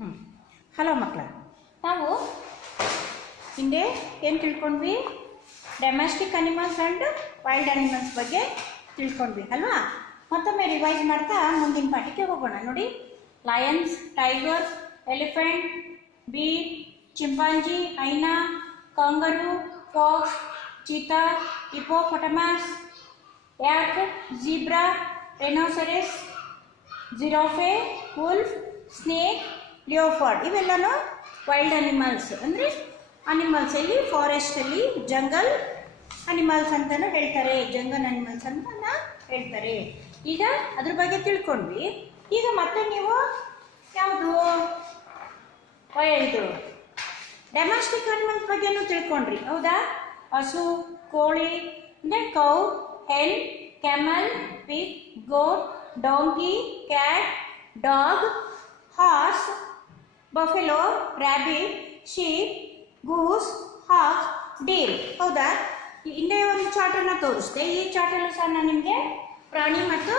ಹ್ಞೂ ಹಲೋ ಮಕ್ಕಳ, ನಾವು ಹಿಂದೆ ಏನು ತಿಳ್ಕೊಂಡ್ವಿ? Domestic animals and wild animals ಬಗ್ಗೆ ತಿಳ್ಕೊಂಡ್ವಿ ಅಲ್ವಾ? ಮತ್ತೊಮ್ಮೆ ರಿವೈಸ್ ಮಾಡ್ತಾ ಮುಂದಿನ ಪಾಠಕ್ಕೆ ಹೋಗೋಣ. ನೋಡಿ, lions, tiger, elephant, bear, chimpanzee, hyena, kangaroo, fox, cheetah, hippopotamus, yak, zebra, rhinoceros, giraffe, wolf, snake, leopard ಇವೆಲ್ಲನೂ ವೈಲ್ಡ್ ಅನಿಮಲ್ಸ್. ಅಂದರೆ ಅನಿಮಲ್ಸಲ್ಲಿ ಫಾರೆಸ್ಟಲ್ಲಿ ಜಂಗಲ್ ಅನಿಮಲ್ಸ್ ಅಂತಲೂ ಹೇಳ್ತಾರೆ, ಜಂಗಲ್ ಅನಿಮಲ್ಸ್ ಅಂತ ಹೇಳ್ತಾರೆ. ಈಗ ಅದ್ರ ಬಗ್ಗೆ ತಿಳ್ಕೊಂಡ್ವಿ. ಈಗ ಮತ್ತೆ ನೀವು ಯಾವುದು ವೈಲ್ಡು ಡೊಮೆಸ್ಟಿಕ್ ಅನಿಮಲ್ಸ್ ಬಗ್ಗೆನೂ ತಿಳ್ಕೊಂಡ್ರಿ, ಹೌದಾ? ಹಸು, ಕೋಳಿ ಅಂದರೆ cow, hen, camel, pig, goat, donkey, cat, dog, horse, buffalo, rabbit, sheep, goose, hawks, deer. ಹೌದಾ? ಹಿಂದೆ ಒಂದು ಚಾರ್ಟನ್ನು ತೋರಿಸ್ದೆ. ಈ ಚಾರ್ಟಲ್ಲೂ ಸಹ ನಾನು ನಿಮಗೆ ಪ್ರಾಣಿ ಮತ್ತು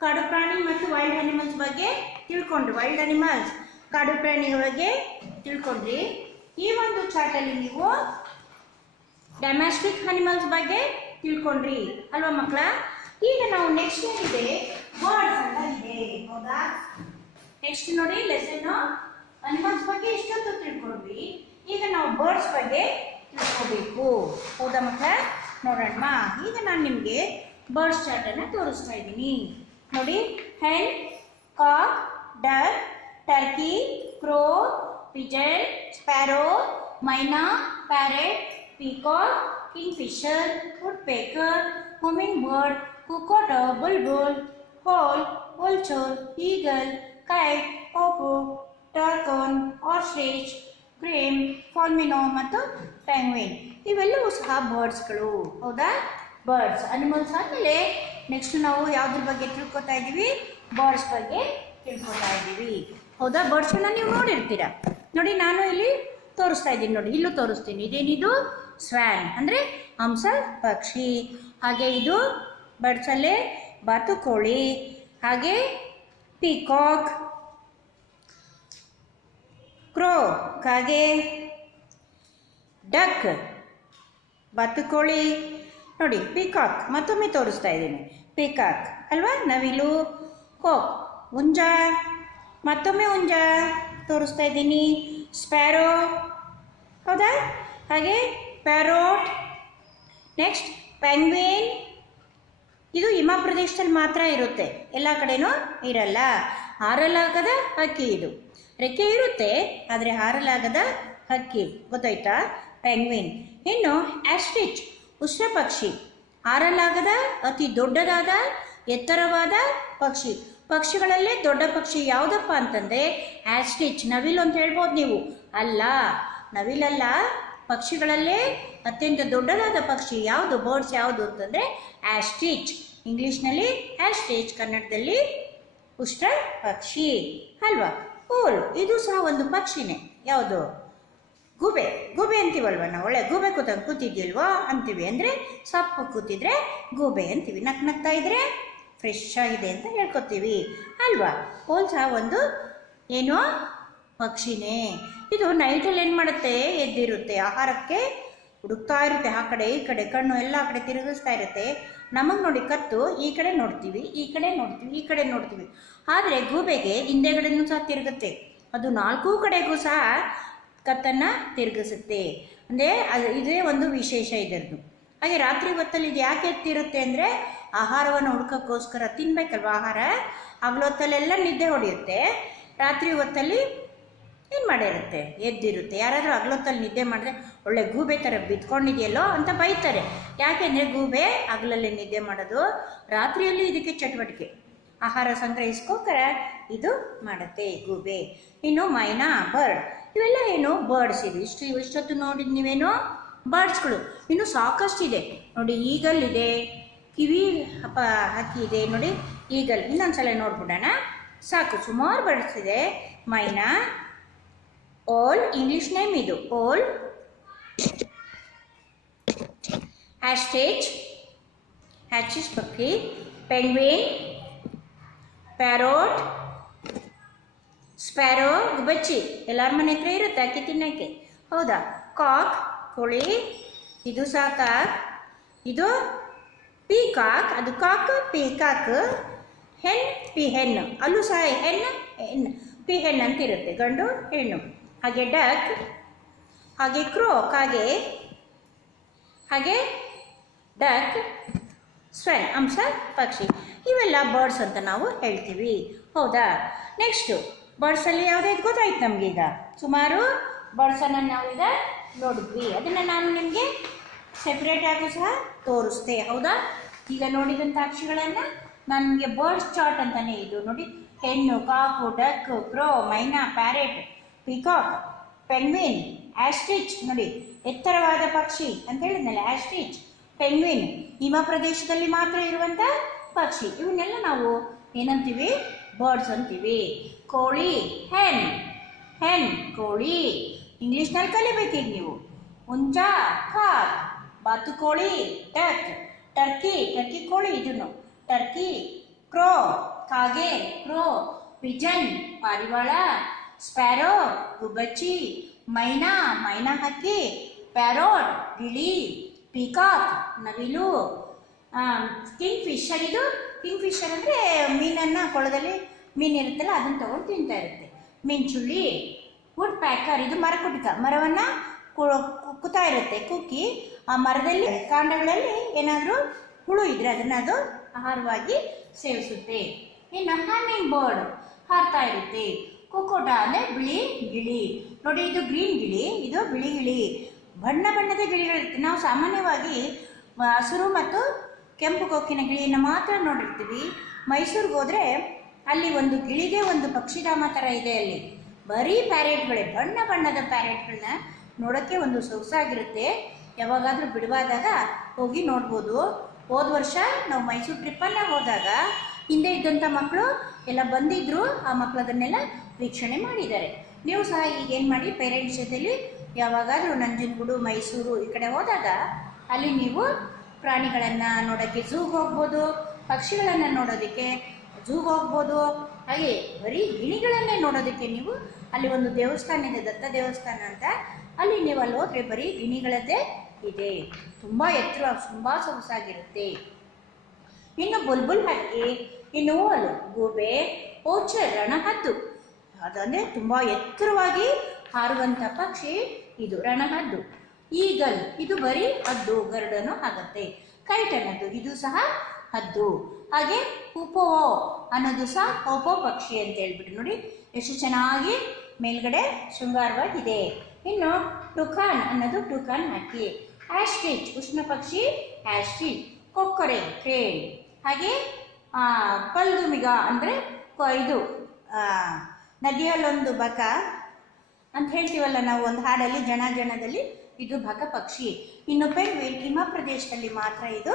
ಕಾಡು ಪ್ರಾಣಿ ಮತ್ತು ವೈಲ್ಡ್ ಅನಿಮಲ್ಸ್ ಬಗ್ಗೆ ತಿಳ್ಕೊಂಡ್ರಿ. ವೈಲ್ಡ್ ಅನಿಮಲ್ಸ್, ಕಾಡು ಪ್ರಾಣಿಗಳ ಬಗ್ಗೆ ತಿಳ್ಕೊಂಡ್ರಿ. ಈ ಒಂದು ಚಾರ್ಟಲ್ಲಿ ನೀವು ಡೊಮೆಸ್ಟಿಕ್ ಅನಿಮಲ್ಸ್ ಬಗ್ಗೆ ತಿಳ್ಕೊಂಡ್ರಿ ಅಲ್ವಾ ಮಕ್ಕಳ? ಈಗ ನಾವು ನೆಕ್ಸ್ಟ್ ಏನಿದೆ, ಬರ್ಡ್ಸ್ ಅಂತ ಇದೆ, ಹೌದಾ? ನೆಕ್ಸ್ಟ್ ನೋಡಿ, ಲೆಸನ್ ಅನಿಮಲ್ಸ್ ಬಗ್ಗೆ ಇಷ್ಟೊತ್ತು ತಿಳ್ಕೊಂಡ್ವಿ. ಈಗ ನಾವು ಬರ್ಡ್ಸ್ ಬಗ್ಗೆ ತಿಳ್ಕೋಬೇಕು, ಹೌದಾ ಮಕ್ಕಳ? ನೋಡೋಣ. ಈಗ ನಾನು ನಿಮಗೆ ಬರ್ಡ್ಸ್ ಚಾರ್ಟನ್ನು ತೋರಿಸ್ತಾ ಇದ್ದೀನಿ. ನೋಡಿ, hen, cock, duck, turkey, crow, pigeon, sparrow, myna, parrot, peacock, kingfisher, woodpecker, humming bird, cuckoo, bulbul, owl, vulture, eagle, kite, hoopoe, toucan, ostrich, crane, flamingo ಮತ್ತು ಪೆಂಗ್ವಿನ್ ಇವೆಲ್ಲವೂ ಸಹ ಬರ್ಡ್ಸ್ಗಳು, ಹೌದಾ? ಬರ್ಡ್ಸ್ ಅನಿಮಲ್ಸ್ ಆದಮೇಲೆ ನೆಕ್ಸ್ಟ್ ನಾವು ಯಾವುದ್ರ ಬಗ್ಗೆ ತಿಳ್ಕೊತಾ ಇದ್ದೀವಿ? ಬರ್ಡ್ಸ್ ಬಗ್ಗೆ ತಿಳ್ಕೊತಾ ಇದ್ದೀವಿ, ಹೌದಾ? ಬರ್ಡ್ಸನ್ನು ನೀವು ನೋಡಿರ್ತೀರ. ನೋಡಿ, ನಾನು ಇಲ್ಲಿ ತೋರಿಸ್ತಾ ಇದ್ದೀನಿ, ನೋಡಿ ಇಲ್ಲೂ ತೋರಿಸ್ತೀನಿ. ಇದೇನಿದು? ಸ್ವ್ಯಾನ್ ಅಂದರೆ ಹಂಸ ಪಕ್ಷಿ. ಹಾಗೆ ಇದು ಬರ್ಡ್ಸಲ್ಲೇ ಬಾತುಕೋಳಿ, ಹಾಗೆ ಪೀಕಾಕ್, ಕ್ರೋ ಕಾಗೆ, ಡಕ್ ಬಾತುಕೋಳಿ. ನೋಡಿ, ಪೀಕಾಕ್ ಮತ್ತೊಮ್ಮೆ ತೋರಿಸ್ತಾ ಇದ್ದೀನಿ, ಪೀಕಾಕ್ ಅಲ್ವಾ? ನವಿಲು. ಕೋಕ್ ಹುಂಜ, ಮತ್ತೊಮ್ಮೆ ಹುಂಜ ತೋರಿಸ್ತಾ ಇದ್ದೀನಿ. ಸ್ಪ್ಯಾರೋ, ಹೌದಾ? ಹಾಗೆ ಪ್ಯಾರೋಟ್. Next penguin. ಇದು ಹಿಮ ಪ್ರದೇಶದಲ್ಲಿ ಮಾತ್ರ ಇರುತ್ತೆ, ಎಲ್ಲ ಕಡೆನೂ ಇರಲ್ಲ. ಹಾರಲಾಗದ ಹಕ್ಕಿ ಇದು. ರೆಕ್ಕೆ ಇರುತ್ತೆ ಆದರೆ ಹಾರಲಾಗದ ಹಕ್ಕಿ, ಗೊತ್ತಾಯ್ತಾ? ಪೆಂಗ್ವಿನ್. ಇನ್ನು ಆಸ್ಟ್ರಿಚ್ ಉಷ್ಣ ಪಕ್ಷಿ, ಹಾರಲಾಗದ ಅತಿ ದೊಡ್ಡದಾದ ಎತ್ತರವಾದ ಪಕ್ಷಿ. ಪಕ್ಷಿಗಳಲ್ಲೇ ದೊಡ್ಡ ಪಕ್ಷಿ ಯಾವುದಪ್ಪ ಅಂತಂದರೆ ಆಸ್ಟ್ರಿಚ್. ನವಿಲು ಅಂತ ಹೇಳ್ಬೋದು ನೀವು, ಅಲ್ಲ, ನವಿಲಲ್ಲ. ಪಕ್ಷಿಗಳಲ್ಲೇ ಅತ್ಯಂತ ದೊಡ್ಡದಾದ ಪಕ್ಷಿ ಯಾವುದು? ಬರ್ಡ್ಸ್ ಯಾವುದು ಅಂತಂದರೆ ಆಸ್ಟ್ರಿಚ್. ಇಂಗ್ಲೀಷ್ನಲ್ಲಿ ಆಸ್ಟ್ರಿಚ್, ಕನ್ನಡದಲ್ಲಿ ಉಷ್ಟ್ರ ಪಕ್ಷಿ ಅಲ್ವಾ? ಓಲ್, ಇದು ಸಹ ಒಂದು ಪಕ್ಷಿನೇ. ಯಾವುದು? ಗೂಬೆ. ಗೂಬೆ ಅಂತೀವಲ್ವ ನಾವು, ಒಳ್ಳೆ ಗೂಬೆ ಕೂತಿದ್ಯಲ್ವಾ ಅಂತೀವಿ. ಅಂದರೆ ಸಪ್ಪು ಕೂತಿದ್ರೆ ಗೂಬೆ ಅಂತೀವಿ, ನಗ್ತಾ ಇದ್ರೆ ಫ್ರೆಶ್ ಆಗಿದೆ ಅಂತ ಹೇಳ್ಕೊತೀವಿ ಅಲ್ವಾ? ಓಲ್ ಸಹ ಒಂದು ಏನು ಪಕ್ಷಿನೇ. ಇದು ನೈಟಲ್ಲಿ ಏನು ಮಾಡುತ್ತೆ? ಎದ್ದಿರುತ್ತೆ, ಆಹಾರಕ್ಕೆ ಹುಡುಕ್ತಾ ಇರುತ್ತೆ, ಆ ಕಡೆ ಈ ಕಡೆ ಕಣ್ಣು ಎಲ್ಲ ಕಡೆ ತಿರುಗಿಸ್ತಾ ಇರುತ್ತೆ. ನಮಗೆ ನೋಡಿ ಕತ್ತು ಈ ಕಡೆ ನೋಡ್ತೀವಿ, ಈ ಕಡೆ ನೋಡ್ತೀವಿ, ಈ ಕಡೆ ನೋಡ್ತೀವಿ. ಆದರೆ ಗೂಬೆಗೆ ಹಿಂದೆಗಡೆನೂ ಸಹ ತಿರುಗುತ್ತೆ, ಅದು ನಾಲ್ಕೂ ಕಡೆಗೂ ಸಹ ಕತ್ತನ್ನು ತಿರುಗಿಸುತ್ತೆ. ಅಂದರೆ ಇದೇ ಒಂದು ವಿಶೇಷ ಇದರದ್ದು. ಹಾಗೆ ರಾತ್ರಿ ಹೊತ್ತಲ್ಲಿ ಇದು ಯಾಕೆ ಎತ್ತಿರುತ್ತೆ ಅಂದರೆ ಆಹಾರವನ್ನು ಹುಡ್ಕೋಕ್ಕೋಸ್ಕರ, ತಿನ್ಬೇಕಲ್ವ ಆಹಾರ. ಹಗಲೊತ್ತಲ್ಲೆಲ್ಲ ನಿದ್ದೆ ಹೊಡೆಯುತ್ತೆ, ರಾತ್ರಿ ಹೊತ್ತಲ್ಲಿ ಏನು ಮಾಡಿರುತ್ತೆ? ಎದ್ದಿರುತ್ತೆ. ಯಾರಾದರೂ ಹಗಲೊತ್ತಲ್ಲಿ ನಿದ್ದೆ ಮಾಡಿದ್ರೆ ಒಳ್ಳೆ ಗೂಬೆ ಥರ ಬಿದ್ಕೊಂಡಿದೆಯಲ್ಲೋ ಅಂತ ಬೈತಾರೆ. ಯಾಕೆಂದರೆ ಗೂಬೆ ಹಗಲಲ್ಲಿ ನಿದ್ದೆ ಮಾಡೋದು, ರಾತ್ರಿಯಲ್ಲಿ ಇದಕ್ಕೆ ಚಟುವಟಿಕೆ, ಆಹಾರ ಸಂಗ್ರಹಿಸ್ಕೋಸ್ಕರ ಇದು ಮಾಡುತ್ತೆ ಗೂಬೆ. ಇನ್ನು ಮೈನಾ, ಬರ್ಡ್, ಇವೆಲ್ಲ ಏನು ಬರ್ಡ್ಸ್. ಇದು ಇಷ್ಟೊತ್ತು ನೋಡಿದ ನೀವೇನು ಬರ್ಡ್ಸ್ಗಳು. ಇನ್ನು ಸಾಕಷ್ಟಿದೆ ನೋಡಿ. ಈಗಲ್ ಇದೆ, ಕಿವಿ ಹಕ್ಕಿ ಇದೆ ನೋಡಿ, ಈಗಲ್. ಇನ್ನೊಂದ್ಸಲ ನೋಡ್ಬಿಡೋಣ, ಸಾಕು, ಸುಮಾರು ಬರ್ಡ್ಸ್ ಇದೆ. ಮೈನಾ, ಓಲ್, ಇಂಗ್ಲಿಷ್ ನೇಮ್ ಇದು ಓಲ್. ಆಸ್ಟ್ರಿಚ್, ಹ್ಯಾಚಿಸ್ ಪಕ್ಷಿ, ಪೆಂಗ್ವಿನ್, ಪ್ಯಾರೋಟ್, ಸ್ಪ್ಯಾರೋ ಗುಬ್ಬಚ್ಚಿ ಎಲ್ಲರ ಮನೆ ಹತ್ರ ಇರುತ್ತೆ ಅಕ್ಕಿ ತಿನ್ನೋಕ್ಕೆ, ಹೌದಾ. ಕಾಕ್ ಕೋಳಿ, ಇದು ಸಹ ಕಾಕ್. ಇದು ಪೀಕಾಕ್, ಅದು ಕಾಕ್ ಪೀಕಾಕ್. ಹೆನ್ ಹೆಣ್ಣು, ಅಲ್ಲೂ ಸಹ ಹೆಣ್ಣು ಹೆಣ್ಣು ಅಂತ ಇರುತ್ತೆ, ಗಂಡು ಹೆಣ್ಣು. ಹಾಗೆ ಡಕ್, ಹಾಗೆ ಕ್ರೋ ಕಾಗೆ, ಹಾಗೆ ಡಕ್ ಸ್ವೆನ್ ಅಂಶ ಪಕ್ಷಿ. ಇವೆಲ್ಲ ಬರ್ಡ್ಸ್ ಅಂತ ನಾವು ಹೇಳ್ತೀವಿ, ಹೌದಾ. ನೆಕ್ಸ್ಟು ಬರ್ಡ್ಸಲ್ಲಿ ಯಾವುದಾಯ್ತು ಗೊತ್ತಾಯ್ತು ನಮಗೀಗ. ಸುಮಾರು ಬರ್ಡ್ಸನ್ನು ನಾವೀಗ ನೋಡಿದ್ವಿ. ಅದನ್ನು ನಾನು ನಿಮಗೆ ಸೆಪ್ರೇಟಾಗೂ ಸಹ ತೋರಿಸ್ದೆ, ಹೌದಾ. ಈಗ ನೋಡಿದಂಥ ಅಕ್ಷರಗಳನ್ನು ನಾನು ನಿಮಗೆ ಬರ್ಡ್ಸ್ ಚಾರ್ಟ್ ಅಂತಲೇ ಇದು ನೋಡಿ. ಹೆಣ್ಣು, ಕಾಕು, ಡಕ್, ಕ್ರೋ, ಮೈನಾ, ಪ್ಯಾರೆಟ್, ಪಿಕಾಕ್, ಪೆಂಗ್ವಿನ್, ಆಸ್ಟ್ರಿಚ್ ನೋಡಿ ಎತ್ತರವಾದ ಪಕ್ಷಿ ಅಂತ ಹೇಳಿದ್ನಲ್ಲ, ಆಸ್ಟ್ರಿಚ್, ಪೆಂಗ್ವಿನ್ ಹಿಮ ಪ್ರದೇಶದಲ್ಲಿ ಮಾತ್ರ ಇರುವಂಥ ಪಕ್ಷಿ. ಇವನ್ನೆಲ್ಲ ನಾವು ಏನಂತೀವಿ, ಬರ್ಡ್ಸ್ ಅಂತೀವಿ. ಕೋಳಿ ಹೆನ್, ಹೆನ್ ಕೋಳಿ, ಇಂಗ್ಲೀಷ್ನಲ್ಲಿ ಕಲಿಬೇಕೀಗ ನೀವು. ಹುಂಜ ಕಾಕ್, ಬಾತುಕೋಳಿ ಡಕ್, ಟರ್ಕಿ ಟರ್ಕಿ ಕೋಳಿ ಇದನ್ನು ಟರ್ಕಿ. ಕ್ರೋ ಕಾಗೆ ಕ್ರೋ, ಪಿಜನ್ ಪಾರಿವಾಳ, ಸ್ಪ್ಯಾರೋ ಗುಬ್ಬಚ್ಚಿ, ಮೈನಾ ಮೈನಾ ಹಕ್ಕಿ, ಪ್ಯಾರೋಟ್ ಗಿಳಿ, ಪಿಕಾಕ್ ನವಿಲು, ಕಿಂಗ್ ಫಿಶರ್. ಇದು ಕಿಂಗ್ ಫಿಶರ್ ಅಂದರೆ ಮೀನನ್ನು ಕೊಳದಲ್ಲಿ ಮೀನು ಇರುತ್ತಲ್ಲ ಅದನ್ನು ತೊಗೊಂಡು ತಿಂತಾ ಇರುತ್ತೆ. ಮಿಂಚುಳ್ಳಿ, ವುಡ್ ಪ್ಯಾಕರ್, ಇದು ಮರಕುಟಿಕ, ಮರವನ್ನು ಕುತ್ತಾ ಇರುತ್ತೆ, ಕುಕ್ಕಿ ಆ ಮರದಲ್ಲಿ ಕಾಂಡಗಳಲ್ಲಿ ಏನಾದರೂ ಹುಳು ಇದ್ದರೆ ಅದನ್ನು ಅದು ಆಹಾರವಾಗಿ ಸೇವಿಸುತ್ತೆ. ಇನ್ನು ಹಮ್ಮಿಂಗ್ ಬರ್ಡ್ ಹಾರ್ತಾ ಇರುತ್ತೆ. ಕೊಕೋಟ ಅಂದರೆ ಬಿಳಿ ಗಿಳಿ ನೋಡಿ, ಇದು ಗ್ರೀನ್ ಗಿಳಿ, ಇದು ಬಿಳಿ ಗಿಳಿ. ಬಣ್ಣ ಬಣ್ಣದ ಗಿಳಿಗಳಿರುತ್ತೆ. ನಾವು ಸಾಮಾನ್ಯವಾಗಿ ಹಸಿರು ಮತ್ತು ಕೆಂಪು ಕೊಕ್ಕಿನ ಗಿಳಿಯನ್ನು ಮಾತ್ರ ನೋಡಿರ್ತೀವಿ. ಮೈಸೂರಿಗೆ ಹೋದರೆ ಅಲ್ಲಿ ಒಂದು ಗಿಳಿಗೆ ಒಂದು ಪಕ್ಷಿಧಾಮ ಥರ ಇದೆ. ಅಲ್ಲಿ ಬರೀ ಪ್ಯಾರೆಟ್ಗಳೇ, ಬಣ್ಣ ಬಣ್ಣದ ಪ್ಯಾರೆಟ್ಗಳನ್ನ ನೋಡೋಕ್ಕೆ ಒಂದು ಸೊಗಸಾಗಿರುತ್ತೆ. ಯಾವಾಗಾದರೂ ಬಿಡುವಾದಾಗ ಹೋಗಿ ನೋಡ್ಬೋದು. ಹೋದ ವರ್ಷ ನಾವು ಮೈಸೂರು ಟ್ರಿಪ್ಪಲ್ಲೇ ಹೋದಾಗ ಹಿಂದೆ ಇದ್ದಂಥ ಮಕ್ಕಳು ಎಲ್ಲ ಬಂದಿದ್ದರು. ಆ ಮಕ್ಕಳು ಅದನ್ನೆಲ್ಲ ವೀಕ್ಷಣೆ ಮಾಡಿದ್ದಾರೆ. ನೀವು ಸಹ ಈಗೇನು ಮಾಡಿ, ಪೇರೆಂಟ್ಸ್ ಜೊತೆಲಿ ಯಾವಾಗಾದರೂ ನಂಜನಗೂಡು ಮೈಸೂರು ಈ ಕಡೆ ಹೋದಾಗ ಅಲ್ಲಿ ನೀವು ಪ್ರಾಣಿಗಳನ್ನು ನೋಡೋಕ್ಕೆ ಝೂಗೆ ಹೋಗ್ಬೋದು, ಪಕ್ಷಿಗಳನ್ನು ನೋಡೋದಕ್ಕೆ ಝೂಗೆ ಹೋಗ್ಬೋದು. ಹಾಗೆ ಬರೀ ಗಿಣಿಗಳನ್ನೇ ನೋಡೋದಕ್ಕೆ ನೀವು ಅಲ್ಲಿ ಒಂದು ದೇವಸ್ಥಾನ ಇದೆ, ದತ್ತ ದೇವಸ್ಥಾನ ಅಂತ. ಅಲ್ಲಿ ನೀವು ಅಲ್ಲಿ ಹೋದರೆ ಬರೀ ಗಿಣಿಗಳದ್ದೇ ಇದೆ. ತುಂಬ ಎತ್ತರ, ತುಂಬ ಸೊಗಸಾಗಿರುತ್ತೆ. ಇನ್ನು ಬುಲ್ಬುಲ್ ಹಕ್ಕಿ, ಇನ್ನು ಓಲು ಗೂಬೆ, ಓಚರ್ ರಣಹದ್ದು, ಅದಂದರೆ ತುಂಬ ಎತ್ತರವಾಗಿ ಹಾರುವಂಥ ಪಕ್ಷಿ ಇದು ರಣಹದ್ದು. ಈಗಲ್, ಇದು ಬರೀ ಹದ್ದು, ಗರುಡನು ಆಗುತ್ತೆ. ಕೈಟ್ ಅನ್ನೋದು ಇದು ಸಹ ಹದ್ದು. ಹಾಗೆ ಉಪೋ ಅನ್ನೋದು ಸಹ ಓಪೋ ಪಕ್ಷಿ ಅಂತ ಹೇಳ್ಬಿಟ್ಟು ನೋಡಿ ಎಷ್ಟು ಚೆನ್ನಾಗಿ ಮೇಲ್ಗಡೆ ಶೃಂಗಾರವಾಗಿದೆ. ಇನ್ನು ಟುಕಾನ್ ಅನ್ನೋದು ಟುಕಾನ್ ಹಕ್ಕಿ. ಆಸ್ಟ್ರಿಚ್ ಉಷ್ಣ ಪಕ್ಷಿ, ಆಸ್ಟ್ರಿಚ್. ಕೊಕ್ಕರೆ ಕ್ರೇನ್. ಹಾಗೆ ಪಲ್ದುಮಿಗ ಅಂದರೆ ಇದು ನದಿಯಲ್ಲೊಂದು ಬಕ ಅಂತ ಹೇಳ್ತೀವಲ್ಲ ನಾವು ಒಂದು ಹಾಡಲ್ಲಿ, ಜನ ಜನದಲ್ಲಿ, ಇದು ಬಕ ಪಕ್ಷಿ. ಇನ್ನು ಪೆಂಗ್ವಿನ್ ಹಿಮ ಪ್ರದೇಶದಲ್ಲಿ ಮಾತ್ರ ಇದು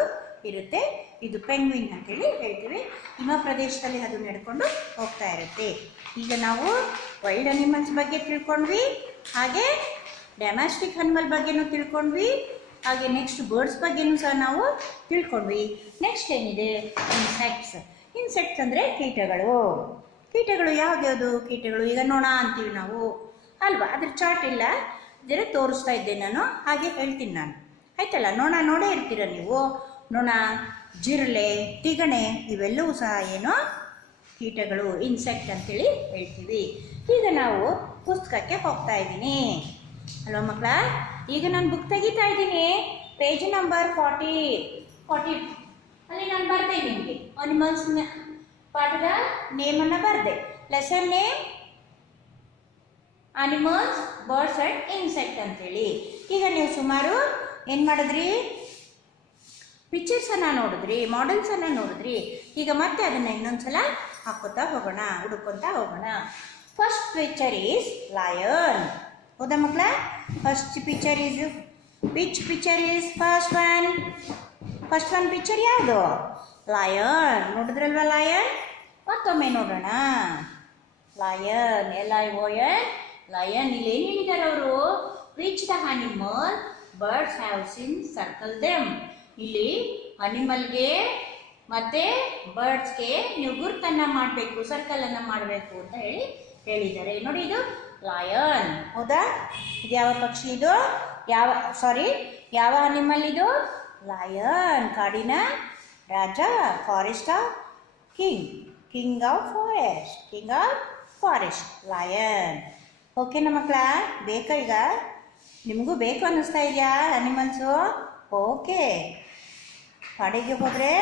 ಇರುತ್ತೆ. ಇದು ಪೆಂಗ್ವಿನ್ ಅಂತೇಳಿ ಹೇಳ್ತೀವಿ. ಹಿಮ ಪ್ರದೇಶದಲ್ಲಿ ಅದು ನಡ್ಕೊಂಡು ಹೋಗ್ತಾ ಇರುತ್ತೆ. ಈಗ ನಾವು ವೈಲ್ಡ್ ಅನಿಮಲ್ಸ್ ಬಗ್ಗೆ ತಿಳ್ಕೊಂಡ್ವಿ, ಹಾಗೆ ಡೊಮೆಸ್ಟಿಕ್ ಅನಿಮಲ್ ಬಗ್ಗೆನೂ ತಿಳ್ಕೊಂಡ್ವಿ, ಹಾಗೆ ನೆಕ್ಸ್ಟ್ ಬರ್ಡ್ಸ್ ಬಗ್ಗೆನೂ ಸಹ ನಾವು ತಿಳ್ಕೊಂಡ್ವಿ. ನೆಕ್ಸ್ಟ್ ಏನಿದೆ, ಇನ್ಸೆಕ್ಟ್ಸ್. ಇನ್ಸೆಕ್ಟ್ಸ್ ಅಂದರೆ ಕೀಟಗಳು. ಕೀಟಗಳು ಯಾವ್ದ್ಯಾವುದು ಕೀಟಗಳು? ಈಗ ನೊಣ ಅಂತೀವಿ ನಾವು ಅಲ್ವಾ, ಅದ್ರ ಚಾರ್ಟ್ ಇಲ್ಲ, ಇದರ ತೋರಿಸ್ತಾ ಇದ್ದೆ ನಾನು, ಹಾಗೆ ಹೇಳ್ತೀನಿ ನಾನು, ಆಯ್ತಲ್ಲ. ನೊಣ ನೋಡೇ ಇರ್ತೀರ ನೀವು. ನೊಣ, ಜಿರಳೆ, ತಿಗಣೆ ಇವೆಲ್ಲವೂ ಸಹ ಏನು ಕೀಟಗಳು, ಇನ್ಸೆಕ್ಟ್ ಅಂತೇಳಿ ಹೇಳ್ತೀವಿ. ಈಗ ನಾವು ಪುಸ್ತಕಕ್ಕೆ ಹೋಗ್ತಾ ಇದ್ದೀನಿ ಅಲ್ವಾ ಮಕ್ಕಳ. ಈಗ ನಾನು ಬುಕ್ ತೆಗಿತಾ ಇದ್ದೀನಿ, ಪೇಜ್ ನಂಬರ್ 40 ಅಲ್ಲಿ ನಾನು ಬರ್ದೆ ನಿಮಗೆ ಅನಿಮಲ್ಸ್ ಪಾಠದ ನೇಮನ್ನು ಬರೆದೆ. Lesson name animals, birds and insect ಅಂತೇಳಿ. ಈಗ ನೀವು ಸುಮಾರು ಏನು ಮಾಡಿದ್ರಿ, ಪಿಕ್ಚರ್ಸನ್ನು ನೋಡಿದ್ರಿ, ಮಾಡೆಲ್ಸನ್ನು ನೋಡಿದ್ರಿ. ಈಗ ಮತ್ತೆ ಅದನ್ನು ಇನ್ನೊಂದ್ಸಲ ಹಾಕೋತಾ ಹೋಗೋಣ, ಹುಡುಕೊತಾ ಹೋಗೋಣ. First picture is lion. ಹೌದಾ ಮಕ್ಕಳ? First picture is, which picture is first one? First one picture ಯಾವುದು? ಲಯನ್. ನೋಡಿದ್ರಲ್ವ ಲಯನ್? ಮತ್ತೊಮ್ಮೆ ನೋಡೋಣ. Lion, LION, lion. ಇಲ್ಲಿ ಏನು ಹೇಳಿದ್ದಾರೆ ಅವರು? Which the animal birds have seen circle them. ಇಲ್ಲಿ ಅನಿಮಲ್ಗೆ ಮತ್ತೆ ಬರ್ಡ್ಸ್ಗೆ ನೀವು ಗುರುತನ್ನು ಮಾಡಬೇಕು, ಸರ್ಕಲನ್ನು ಮಾಡಬೇಕು ಅಂತ ಹೇಳಿ ಹೇಳಿದ್ದಾರೆ. ನೋಡಿ ಇದು ಲಯನ್, ಹೌದಾ? ಇದು ಯಾವ ಪಕ್ಷಿ? ಇದು ಯಾವ ಅನಿಮಲ್ ಇದು? ಲಯನ್, ಕಾಡಿನ ರಾಜ, forest king of forest lion. ಓಕೆನಾ ಮಕ್ಕಳ? ಬೇಕಾ ಈಗ? ನಿಮಗೂ ಬೇಕು ಅನ್ನಿಸ್ತಾ ಇದೆಯಾ ಅನಿಮಲ್ಸು? ಓಕೆ, ಕಾಡಿಗೆ ಹೋದರೆ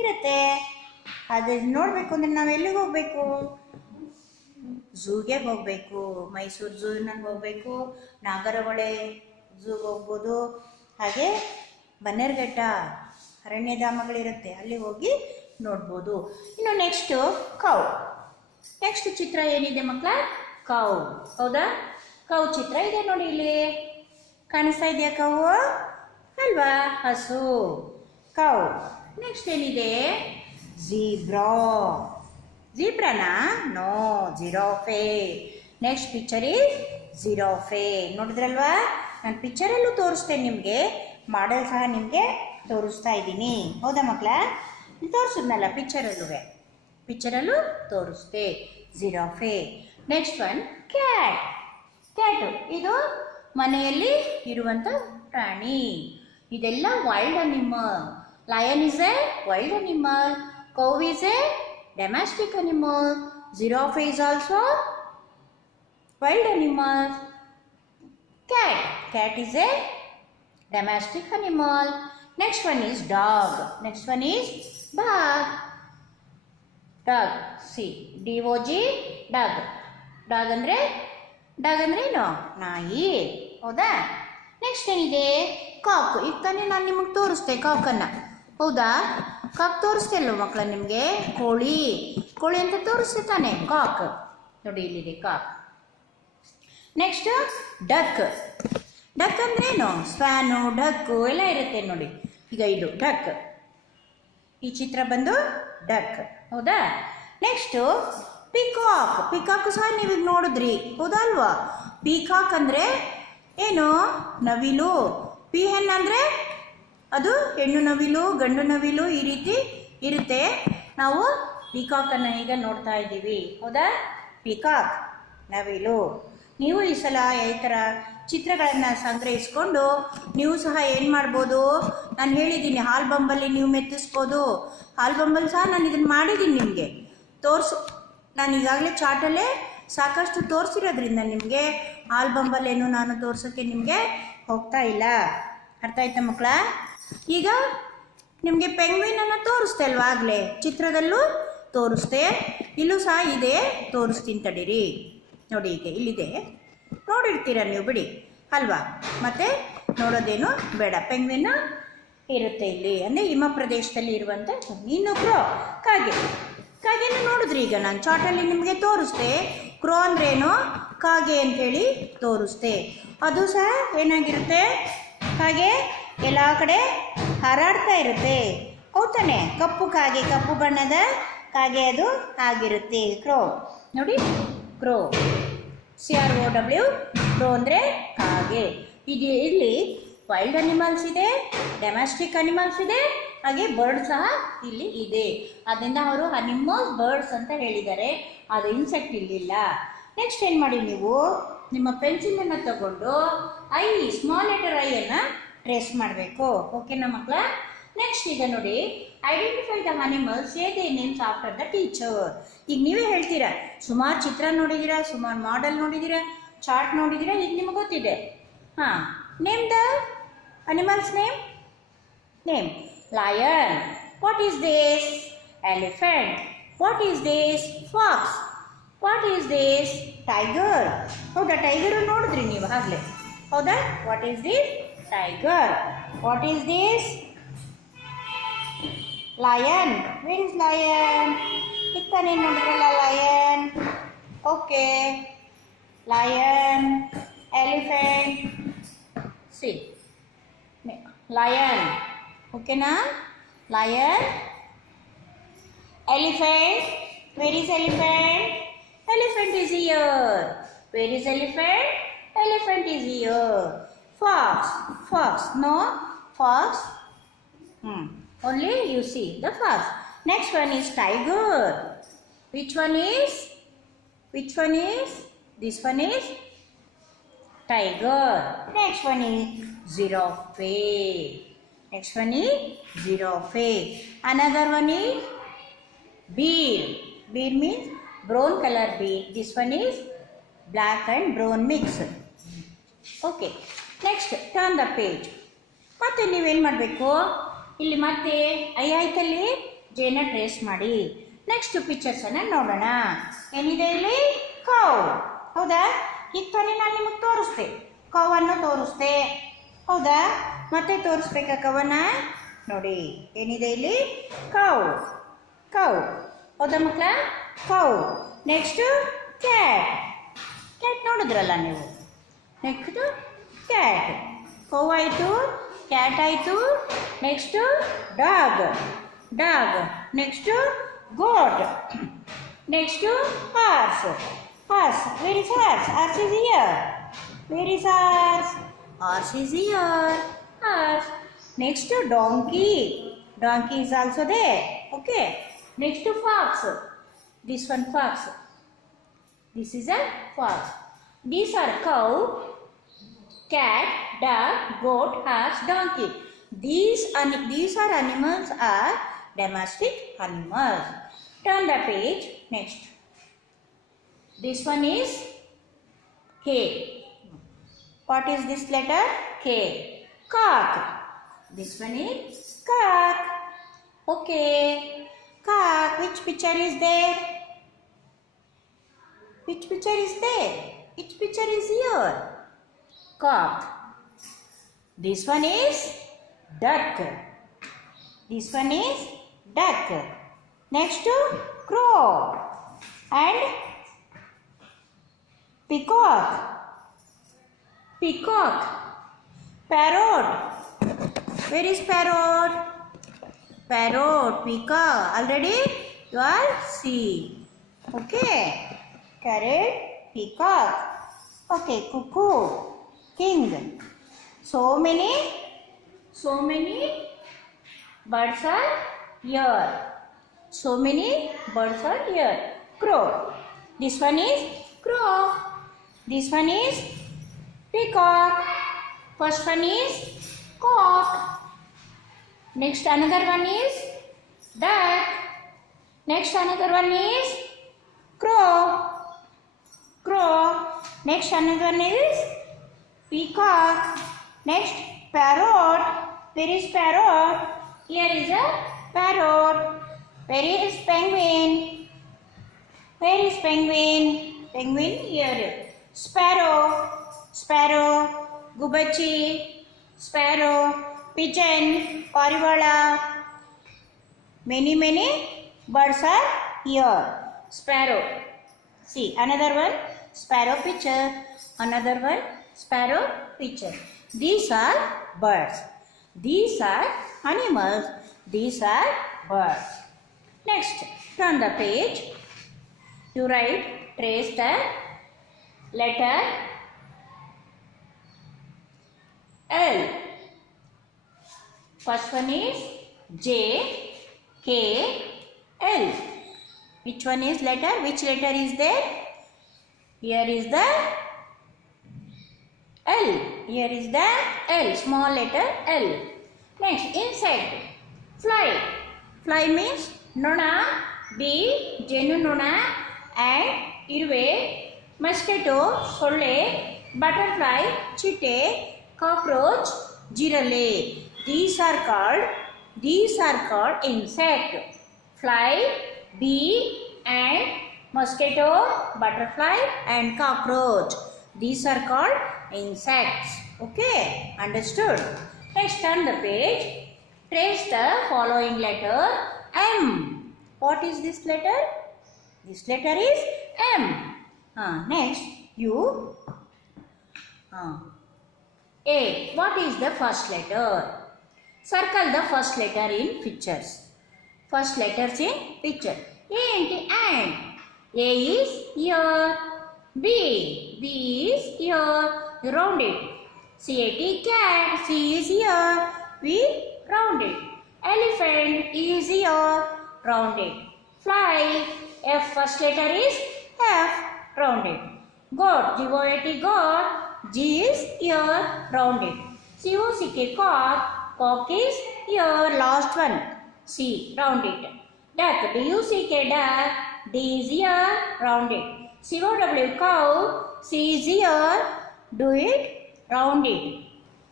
ಇರುತ್ತೆ. ಅದು ನೋಡಬೇಕು ಅಂದರೆ ನಾವು ಎಲ್ಲಿಗೆ ಹೋಗಬೇಕು? ಝೂಗೆ ಹೋಗಬೇಕು. ಮೈಸೂರು ಝೂನಲ್ಲಿ ಹೋಗಬೇಕು, ನಾಗರಹೊಳೆ ಝೂಗೆ ಹೋಗ್ಬೋದು, ಹಾಗೆ ಬನ್ನೇರುಘಟ್ಟ ಅರಣ್ಯಧಾಮಗಳಿರುತ್ತೆ, ಅಲ್ಲಿ ಹೋಗಿ ನೋಡ್ಬೋದು. ಇನ್ನು ನೆಕ್ಸ್ಟು ನೆಕ್ಸ್ಟ್ ಚಿತ್ರ ಏನಿದೆ ಮಕ್ಕಳ? ಕೌ, ಹೌದಾ? ಕೌ ಚಿತ್ರ ಇದೆ ನೋಡಿ, ಇಲ್ಲಿ ಕಾಣಿಸ್ತಾ ಇದೆಯಾ ಕೌ? ಅಲ್ವಾ? ಹಸು, ಕೌ. ನೆಕ್ಸ್ಟ್ ಏನಿದೆ? ಝೀಬ್ರಾನಾ? No, giraffe. Next picture is giraffe. ನೋಡಿದ್ರಲ್ವಾ? ನಾನು ಪಿಕ್ಚರಲ್ಲೂ ತೋರಿಸ್ತೇನೆ ನಿಮಗೆ, ಮಾಡೆಲ್ ಸಹ ನಿಮಗೆ ತೋರಿಸ್ತಾ ಇದ್ದೀನಿ. ಹೌದಾ ಮಕ್ಕಳ? ತೋರಿಸಿದ್ನಲ್ಲ ಪಿಕ್ಚರಲ್ಲೂ ತೋರಿಸ್ದೆ ಜಿರಾಫೆ. Next one Kat. ಇದು ಮನೆಯಲ್ಲಿ ಇರುವಂಥ ಪ್ರಾಣಿ. ಇದೆಲ್ಲ wild animal. Lion is A wild animal, cow is A domestic animal, giraffe is also wild animal, cat is a domestic animal. Next one is dog. Dog. See, DOG, dog. Dog ಅಂದ್ರೆ ಏನು? ನಾಯಿ, ಹೌದಾ? Next ಏನಿದೆ? Cock. ಈಗ ತಾನೇ ನಾನು ನಿಮಗೆ ತೋರಿಸ್ತೆ ಕಾಕನ್ನು, ಹೌದಾ? ಕಾಕ್ ತೋರಿಸ್ತೆ ಅಲ್ವ ಮಕ್ಕಳ ನಿಮಗೆ? ಕೋಳಿ ಅಂತ ತೋರಿಸ್ತೆ ತಾನೆ ಕಾಕ್. ನೋಡಿ ಇಲ್ಲಿದೆ ಕಾಕ್. ನೆಕ್ಸ್ಟ್ ಡಕ್ ಅಂದ್ರೇನು? ಸ್ವ್ಯಾನು, ಡಕ್ಕು ಎಲ್ಲ ಇರುತ್ತೆ ನೋಡಿ. ಈಗ ಇದು ಡಕ್, ಈ ಚಿತ್ರ ಬಂದು ಡಕ್, ಹೌದಾ? ನೆಕ್ಸ್ಟು ಪಿಕಾಕ್ ಸಹ ನೀವೀಗ ನೋಡಿದ್ರಿ, ಹೌದಾ ಅಲ್ವಾ? ಪಿಕಾಕ್ ಅಂದರೆ ಏನು? ನವಿಲು. ಹೆನ್ ಅಂದರೆ ಅದು ಹೆಣ್ಣು ನವಿಲು, ಗಂಡು ನವಿಲು, ಈ ರೀತಿ ಇರುತ್ತೆ. ನಾವು ಪಿಕಾಕನ್ನು ಈಗ ನೋಡ್ತಾ ಇದ್ದೀವಿ, ಹೌದಾ? ಪಿಕಾಕ್, ನವಿಲು. ನೀವು ಈ ಸಲ ಈ ಥರ ಚಿತ್ರಗಳನ್ನು ಸಂಗ್ರಹಿಸ್ಕೊಂಡು ನೀವು ಸಹ ಏನು ಮಾಡ್ಬೋದು? ನಾನು ಹೇಳಿದ್ದೀನಿ, ಆಲ್ಬಂಬಲ್ಲಿ ನೀವು ಮೆತ್ತಿಸ್ಬೋದು. ಆಲ್ಬಂಬಲ್ಲಿ ಸಹ ನಾನು ಇದನ್ನು ಮಾಡಿದ್ದೀನಿ, ನಿಮಗೆ ನಾನು ಈಗಾಗಲೇ ಚಾರ್ಟಲ್ಲೇ ಸಾಕಷ್ಟು ತೋರಿಸಿರೋದ್ರಿಂದ ನಿಮಗೆ ಆಲ್ಬಂಬಲ್ಲೇನು ನಾನು ತೋರ್ಸೋಕ್ಕೆ ನಿಮಗೆ ಹೋಗ್ತಾ ಇಲ್ಲ. ಅರ್ಥ ಆಯ್ತಾ ಮಕ್ಕಳ? ಈಗ ನಿಮಗೆ ಪೆಂಗ್ವಿನನ್ನು ತೋರಿಸ್ತೆ ಅಲ್ವಾ? ಆಗಲೇ ಚಿತ್ರದಲ್ಲೂ ತೋರಿಸ್ತೆ, ಇಲ್ಲೂ ಸಹ ಇದೆ, ತೋರಿಸ್ತೀನಿ ತಡೀರಿ. ನೋಡಿ, ಈಗ ಇಲ್ಲಿದೆ, ನೋಡಿರ್ತೀರ ನೀವು, ಬಿಡಿ ಅಲ್ವಾ? ಮತ್ತೆ ನೋಡೋದೇನು ಬೇಡ. ಪೆಂಗ್ವಿನ್ ಇರುತ್ತೆ ಇಲ್ಲಿ, ಅಂದರೆ ಹಿಮ ಪ್ರದೇಶದಲ್ಲಿ ಇರುವಂಥ. ಇನ್ನು ಕಾಗೆನ ನೋಡಿದ್ರಿ, ಈಗ ನಾನು ಚಾರ್ಟಲ್ಲಿ ನಿಮಗೆ ತೋರಿಸ್ದೆ. ಕ್ರೋ ಅಂದ್ರೇನು? ಕಾಗೆ ಅಂತೇಳಿ ತೋರಿಸ್ದೆ. ಅದು ಸಹ ಏನಾಗಿರುತ್ತೆ? ಕಾಗೆ ಎಲ್ಲ ಕಡೆ ಹಾರಾಡ್ತಾ ಇರುತ್ತೆ, ಹೌದಾನೆ? ಕಪ್ಪು ಕಾಗೆ, ಕಪ್ಪು ಬಣ್ಣದ ಕಾಗೆ ಅದು ಆಗಿರುತ್ತೆ ಕ್ರೋ. ನೋಡಿ, ಕ್ರೋ, CROW, ಕ್ರೋ ಅಂದರೆ ಕಾಗೆ. ಇಲ್ಲಿ ವೈಲ್ಡ್ ಅನಿಮಲ್ಸ್ ಇದೆ, ಡೊಮೆಸ್ಟಿಕ್ ಅನಿಮಲ್ಸ್ ಇದೆ, ಹಾಗೆ ಬರ್ಡ್ ಸಹ ಇಲ್ಲಿ ಇದೆ. ಅದರಿಂದ ಅವರು ಅನಿಮಲ್ಸ್, ಬರ್ಡ್ಸ್ ಅಂತ ಹೇಳಿದ್ದಾರೆ, ಅದು ಇನ್ಸೆಕ್ಟ್ ಇಲ್ಲಿಲ್ಲ. ನೆಕ್ಸ್ಟ್ ಏನು ಮಾಡಿ, ನೀವು ನಿಮ್ಮ ಪೆನ್ಸಿಲನ್ನು ತಗೊಂಡು ಸ್ಮಾಲ್ ಲೆಟರ್ ಐಯನ್ನು ಟ್ರೇಸ್ ಮಾಡಬೇಕು. ಓಕೆನಾ ಮಕ್ಕಳ? ನೆಕ್ಸ್ಟ್ ಈಗ ನೋಡಿ, identify the animals, say they names after the teacher. ಈಗ ನೀವೇ ಹೇಳ್ತೀರಾ, ಸುಮಾರು ಚಿತ್ರ ನೋಡಿದ್ದೀರಾ, ಸುಮಾರು ಮಾಡೆಲ್ ನೋಡಿದ್ದೀರಾ, ಚಾರ್ಟ್ ನೋಡಿದ್ದೀರಾ, ಈಗ ನಿಮಗೆ ಗೊತ್ತಿದೆ. ಹಾಂ, name the animals name. Lion. What is this? Elephant. What is this? Fox. What is this? Tiger. ಹೌದಾ? ಟೈಗರ್ ನೋಡಿದ್ರಿ ನೀವು ಆಗಲೇ, ಹೌದಾ? What is this? Tiger. What is this? Lion. Where is lion? ಇತ್ತಾನೆ ನೋಡಿದ್ರಲ್ಲ lion. Okay. Lion. Elephant. See. Lion. Okay na? Lion. Elephant. Where is elephant? Elephant is here. Where is elephant? Elephant is here. Fox. No? Fox. Only you see the fox. Next one is tiger. Which one is? Which one is? This one is tiger. Next one is giraffe. Next one is giraffe. Another one is bear. Bear means brown color bear. This one is black and brown mix. Okay. Next, turn the page. ಮತ್ತೆ ನೀವೇನು ಮಾಡಬೇಕು, ಇಲ್ಲಿ ಮತ್ತೆ I ಆಯ್ತಲ್ಲಿ ಜೇನ trace ಮಾಡಿ. Next ಪಿಕ್ಚರ್ಸನ್ನು ನೋಡೋಣ. ಏನಿದೆ ಇಲ್ಲಿ? ಕೌ. ಹೌದಾ? ಈಗ ತಾನೇ ನಾನು ನಿಮಗೆ ತೋರಿಸ್ತೆ, ಕವನ್ನು ತೋರಿಸ್ತೆ. ಹೌದಾ? ಮತ್ತೆ ತೋರಿಸ್ಬೇಕಾ ಕವನ್ನ? ನೋಡಿ ಏನಿದೆ ಇಲ್ಲಿ? ಕೌ. ಕೌ. ಹೌದಾ ಮಕ್ಕಳ? ಕೌ. Next cat. ಕ್ಯಾಟ್ ನೋಡಿದ್ರಲ್ಲ ನೀವು. Next cat. ಕೌ ಆಯಿತು, ಕ್ಯಾಟ್ ಆಯಿತು. Next dog. Dog. Next goat. Next horse. Horse. Where is horse? Horse is here. Where is horse? Horse is here. Horse. Next to donkey. Donkey is also there. Okay. Next to fox. This one fox. This is a fox. These are cow, cat, dog, goat, horse, donkey. These are animals are domestic animals. Turn the page. Next. This one is K. What is this letter? K. Cock. This one is cock. Okay. Cock. Which picture is there? Which picture is there? Which picture is here? Cock. This one is duck. This one is duck. Next to crow. And peacock. Peacock. Parrot. Where is parrot? Parrot. Peacock. Already you are see. Okay. Carrot. Peacock. Okay. Cuckoo. King. So many birds are here. So many birds are here. Crow. This one is crow. This one is peacock. First one is cock. Next another one is duck. Next another one is crow. Crow. Next another one is peacock. Next parrot. Where is parrot? Here is a parrot. Where is penguin? Where is penguin? Penguin here. Sparrow. Sparrow. Gubachi. Sparrow. Pigeon. Parivala. Many birds are here. Sparrow. See another one. Sparrow picture. Another one. Sparrow picture. These are birds. These are animals. These are birds. Next, turn the page. You write, trace the letter L. First one is J, K, L. Which one is letter? Which letter is there? Here is the L. Here is the L. Small letter L. Next, insect. Fly. Fly means nona, bee, jenu nona, and irve, mosquito, solle, butterfly, chitte, cockroach, jirale. These are called insect. Fly, bee, and mosquito, butterfly, and cockroach. These are called insects. Okay, understood? Next, turn the page. Trace the following letter M. What is this letter? This letter is M. Next, U. A. What is the first letter? Circle the first letter in pictures. First letters in picture. A and. A is here. B. B is here. You round it. C-A-T cat. C is here. We round it. Elephant is here. Round it. Fly. F first letter is F. rounded. Goat, G-O-A-T, goat. G is ear, rounded. C-O-C-K, cock. Cock is ear, last one. C, rounded. Duck, D-U-C-K, duck. D is ear, rounded. C-O-W, cow. C is ear, do it, rounded.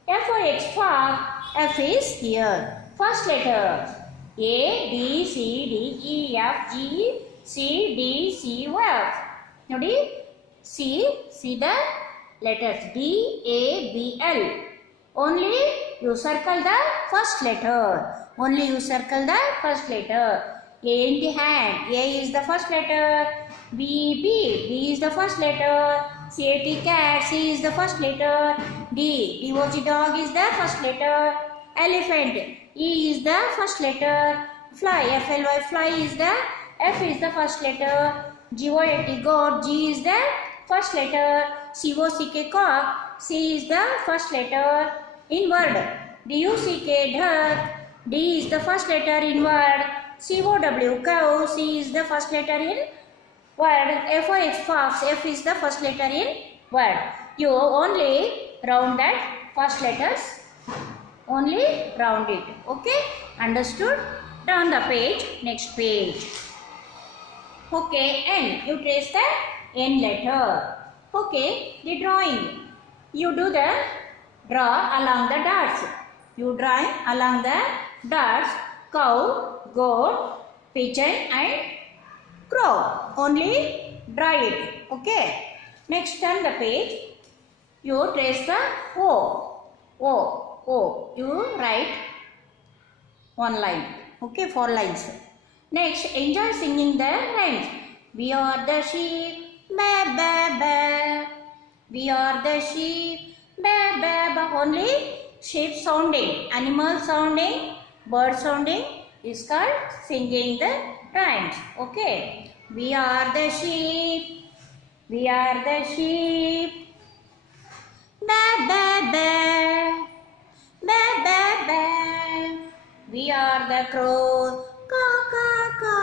F-O-X, fox. F is ear. First letters A, B, C, D, E, F, G, C, D, C, F. Nodi, see the letters D, A, B, L. Only you circle the first letter. Only you circle the first letter. A in the hand. A is the first letter. B, B. B is the first letter. C-A-T, cat. C is the first letter. D. D-O-G, dog is the first letter. Elephant. E is the first letter. Fly. F-L-Y, fly is the F is the first letter. G-O-A-T, goat. G is the first letter. C-O-C-K, cock. C is the first letter in word. D-U-C-K, duck. D is the first letter in word. C-O-W, cow. C is the first letter in word. F-O-X, fox. F is the first letter in word. You only round that first letters. Only round it. Okay? Understood? Turn the page. Next page. Okay, N. You trace the N letter. Okay, the drawing. You do the draw along the dots. You draw along the dots. Cow, goat, pigeon and crow. Only draw it. Okay. Next, turn the page. You trace the O. O. O. You write one line. Okay, 4 lines. Next, enjoy singing the rhymes. We are the sheep, ba ba ba. We are the sheep, ba ba ba. Only sheep sounding, animal sounding, bird sounding is called singing the rhymes. Okay. We are the sheep. We are the sheep. Ba ba ba. Ba ba ba. We are the crows. Ka ka ka.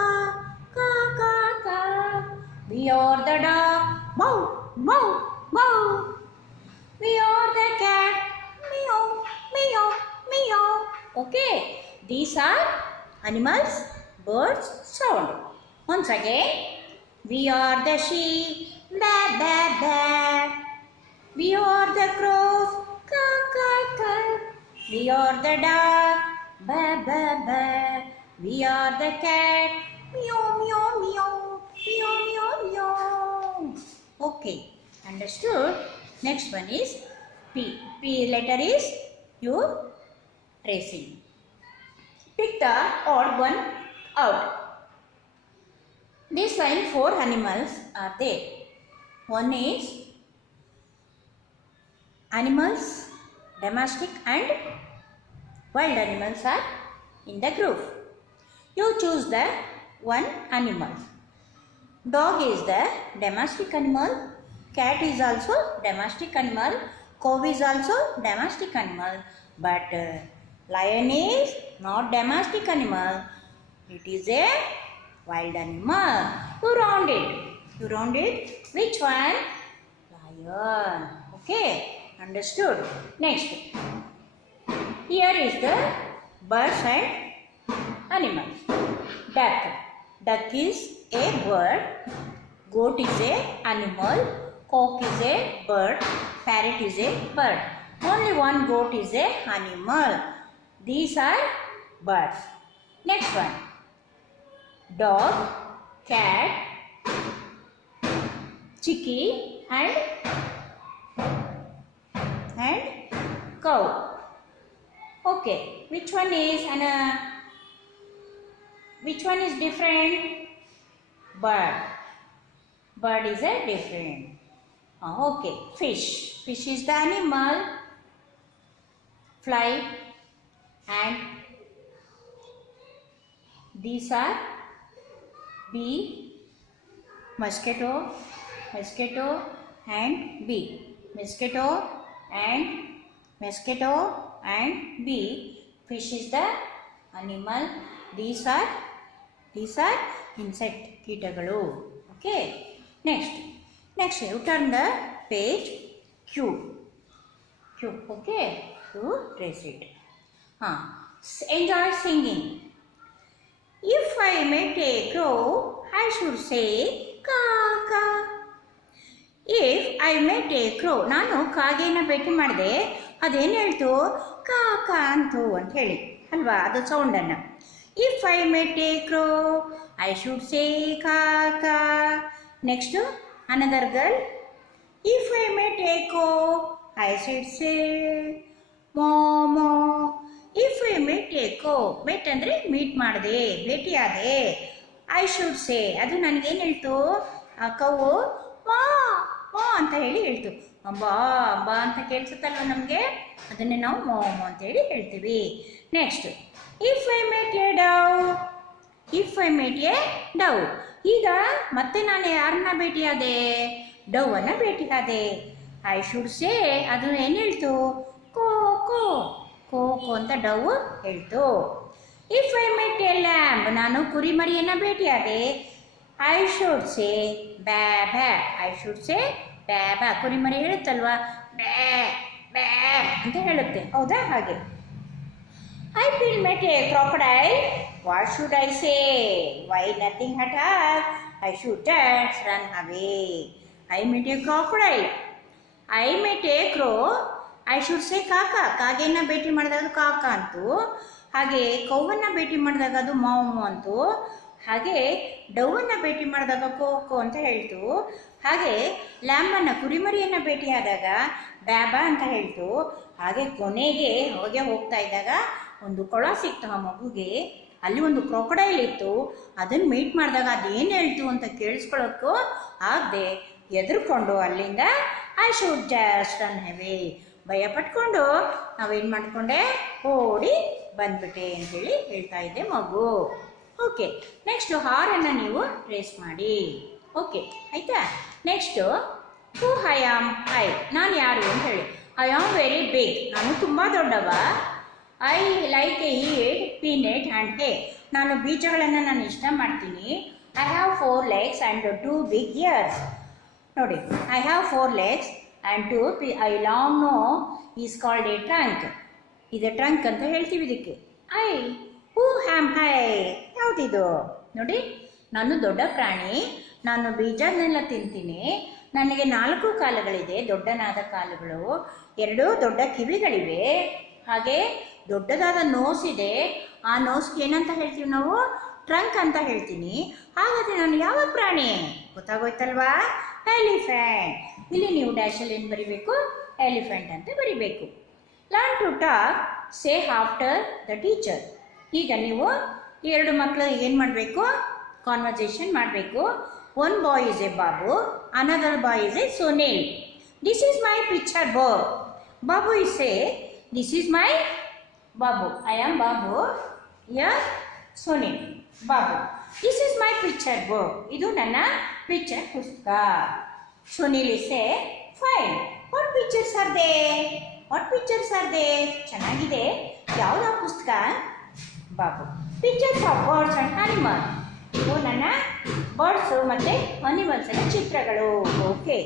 Ka ka ka. We are the dog. Bow bow bow. We are the cat. Meow meow meow. Okay. These are animals, birds sound. Once again. We are the sheep. Ba ba ba. We are the crows. Ka ka ka. We are the dog. Ba ba ba. We are the cat. Meow meow meow. Meow meow meow. Okay. Understood? Next one is P. P letter is you tracing. Pick the odd one out. This line 4 animals are there. One is animals, domestic and wild animals are in the group. You choose the one animal. Dog is the domestic animal. Cat is also domestic animal. Cow is also domestic animal. But lion is not domestic animal. It is a wild animal. You round it. You round it. Which one? Lion. Okay. Understood? Next. Here is the birds and animals. Duck. Duck is a bird. Goat is a animal. Cock is a bird. Parrot is a bird. Only one goat is a animal. These are birds. Next one. Dog, cat, chicky and cow. Okay, which one is different? Bird. Bird is a different. Okay, fish. Fish is the animal. Fly and these are bee, mosquito and bee. Mosquito and bee. Fish is the animal. These are insect, ಕೀಟಗಳು. Okay. Next. Next, you turn the page Q. Q, okay? To trace it. Enjoy singing. If I met a crow, I should say kaka. If I met a crow, ನಾನು ಕಾಗೆನ ಭೇಟಿ ಮಾಡಿದೆ, ಅದೇನು ಹೇಳ್ತು? ಕಾಕ ಅಂತು ಅಂತ ಹೇಳಿ ಅಲ್ವಾ, ಅದು ಸೌಂಡನ್ನು. If I met a crow I should say ಕಾಕ. Next another girl. If I met a cow I should say ಮೋಮೋ. If I met a cow, met ಅಂದರೆ ಮೀಟ್ ಮಾಡಿದೆ, ಭೇಟಿಯಾದೆ. ಐ ಶುಡ್ ಸೇ, ಅದು ನನಗೇನು ಹೇಳ್ತು? ಆ ಕವು ಮಾ ಮೋ ಅಂತ ಹೇಳಿ ಹೇಳ್ತು. ಬಾ ಬಾ ಅಂತ ಕೇಳಿಸುತ್ತಲ್ವ ನಮಗೆ, ಅದನ್ನೇ ನಾವು ಮೋಮೋ ಅಂತೇಳಿ ಹೇಳ್ತೀವಿ. Next, if I met a dove. If I met a dove, ಈಗ ಮತ್ತೆ ನಾನು ಯಾರನ್ನ ಭೇಟಿಯಾದೆ? ಡವ್ವನ್ನು ಭೇಟಿಯಾದೆ. ಐ ಶುಡ್ ಸೇ, ಅದು ಏನು ಹೇಳ್ತು? ಕೋ ಕೋ ಕೋ ಕೋ ಅಂತ ಡವ್ ಹೇಳ್ತು. If I met a lamb, ನಾನು ಕುರಿಮರಿಯನ್ನು ಭೇಟಿಯಾದೆ. ಐ ಶುಡ್ ಸೇ ಬ್ಯಾ ಬ್ಯಾ. ಐ ಶುಡ್ ಸೇ ಬ್ಯಾ ಬ್ಯಾ. ಕುರಿಮರಿ ಹೇಳುತ್ತಲ್ವಾ, ಬ್ಯಾ ಬ್ಯಾ ಅಂತ ಹೇಳುತ್ತೆ, ಹೌದಾ? ಹಾಗೆ. I will met a crocodile. What should I say? Why nothing at all. I should dance run away. I met a crocodile. I met a crow I should say ಕಾಕ. ಕಾಗೆಯನ್ನು ಭೇಟಿ ಮಾಡಿದಾಗ ಅದು ಕಾಕ ಅಂತು. ಹಾಗೆ ಕೌವನ್ನು ಭೇಟಿ ಮಾಡಿದಾಗ ಅದು ಮಾವು ಅಂತು. ಹಾಗೆ ಡವ್ವನ್ನು ಭೇಟಿ ಮಾಡಿದಾಗ ಕೋಕೋ ಅಂತ ಹೇಳ್ತು. ಹಾಗೆ ಲ್ಯಾಂಬನ್ನು ಕುರಿಮರಿಯನ್ನು ಭೇಟಿಯಾದಾಗ ಬ್ಯಾಬಾ ಅಂತ ಹೇಳ್ತು. ಹಾಗೆ ಕೊನೆಗೆ ಹೊಗೆ ಹೋಗ್ತಾ ಇದ್ದಾಗ ಒಂದು ಕೊಳ ಸಿಕ್ತು ಆ ಮಗುಗೆ. ಅಲ್ಲಿ ಒಂದು ಕ್ರೊಕೊಡೈಲ್ ಇತ್ತು. ಅದನ್ನು ಮೀಟ್ ಮಾಡಿದಾಗ ಅದೇನು ಹೇಳ್ತು ಅಂತ ಕೇಳಿಸ್ಕೊಳ್ಳೋಕ್ಕೂ ಆಗದೆ ಎದುರುಕೊಂಡು ಅಲ್ಲಿಂದ I should just run away. ಭಯ ಪಟ್ಕೊಂಡು ನಾವೇನು ಮಾಡಿಕೊಂಡೆ? ಓಡಿ ಬಂದ್ಬಿಟ್ಟೆ ಅಂತೇಳಿ ಹೇಳ್ತಾ ಇದ್ದೆ ಮಗು. ಓಕೆ, ನೆಕ್ಸ್ಟು ಹಾರನ್ನು ನೀವು ಟ್ರೇಸ್ ಮಾಡಿ. ಓಕೆ ಆಯಿತಾ? Next who I am. I, ನಾನು ಯಾರು ಅಂತ ಹೇಳಿ. ಐ ಆಮ್ ವೆರಿ ಬಿಗ್, ನಾನು ತುಂಬ ದೊಡ್ಡವ. I like a eat peanut and hay, ನಾನು ಬೀಜಗಳನ್ನು ನಾನು ಇಷ್ಟ ಮಾಡ್ತೀನಿ. I have 4 legs and 2 big ears. ನೋಡಿ, I have 4 legs and 2 I long nose is called a trunk. ಇದು ಟ್ರಂಕ್ ಅಂತ ಹೇಳ್ತೀವಿ ಇದಕ್ಕೆ. ಐ ಹೂ ಹ್ಯಾಮ್ ಹೈ, ಯಾವುದಿದು? ನೋಡಿ, ನಾನು ದೊಡ್ಡ ಪ್ರಾಣಿ, ನಾನು ಬೀಜನೆಲ್ಲ ತಿಂತೀನಿ. ನನಗೆ 4 ಕಾಲುಗಳಿದೆ, ದೊಡ್ಡನಾದ ಕಾಲುಗಳು. 2 ದೊಡ್ಡ ಕಿವಿಗಳಿವೆ. ಹಾಗೆ ದೊಡ್ಡದಾದ ನೋಸ್ ಇದೆ. ಆ ನೋಸ್ಗೆ ಏನಂತ ಹೇಳ್ತೀವಿ ನಾವು? ಟ್ರಂಕ್ ಅಂತ ಹೇಳ್ತೀನಿ. ಹಾಗಾದರೆ ನಾನು ಯಾವ ಪ್ರಾಣಿ? ಗೊತ್ತಾಗೋಯ್ತಲ್ವಾ? ಎಲಿಫೆಂಟ್. ಇಲ್ಲಿ ನೀವು ಡ್ಯಾಶಲ್ಲಿ ಏನು ಬರಿಬೇಕು? ಎಲಿಫೆಂಟ್ ಅಂತ ಬರಿಬೇಕು. Learn to talk, say after the teacher. ಈಗ ನೀವು 2 ಮಕ್ಕಳು ಏನು ಮಾಡಬೇಕು? ಕಾನ್ವರ್ಸೇಷನ್ ಮಾಡಬೇಕು. One boy is a Babu, another boy is a Sunil. This is my picture board. Babu is a, this is my Babu. I am Babu. You're Sunil. Babu, this is my picture board. ಇದು ನನ್ನ picture ಪುಸ್ತಕ. Sunil is a fine. What pictures are they? What pictures are they? ಚೆನ್ನಾಗಿದೆ. ಯಾವುದಾ ಪುಸ್ತಕ? Babu, pictures of birds and animal. ಇವು ನನ್ನ birds ಮತ್ತು ಅನಿಮಲ್ಸಿನ ಚಿತ್ರಗಳು. Okay,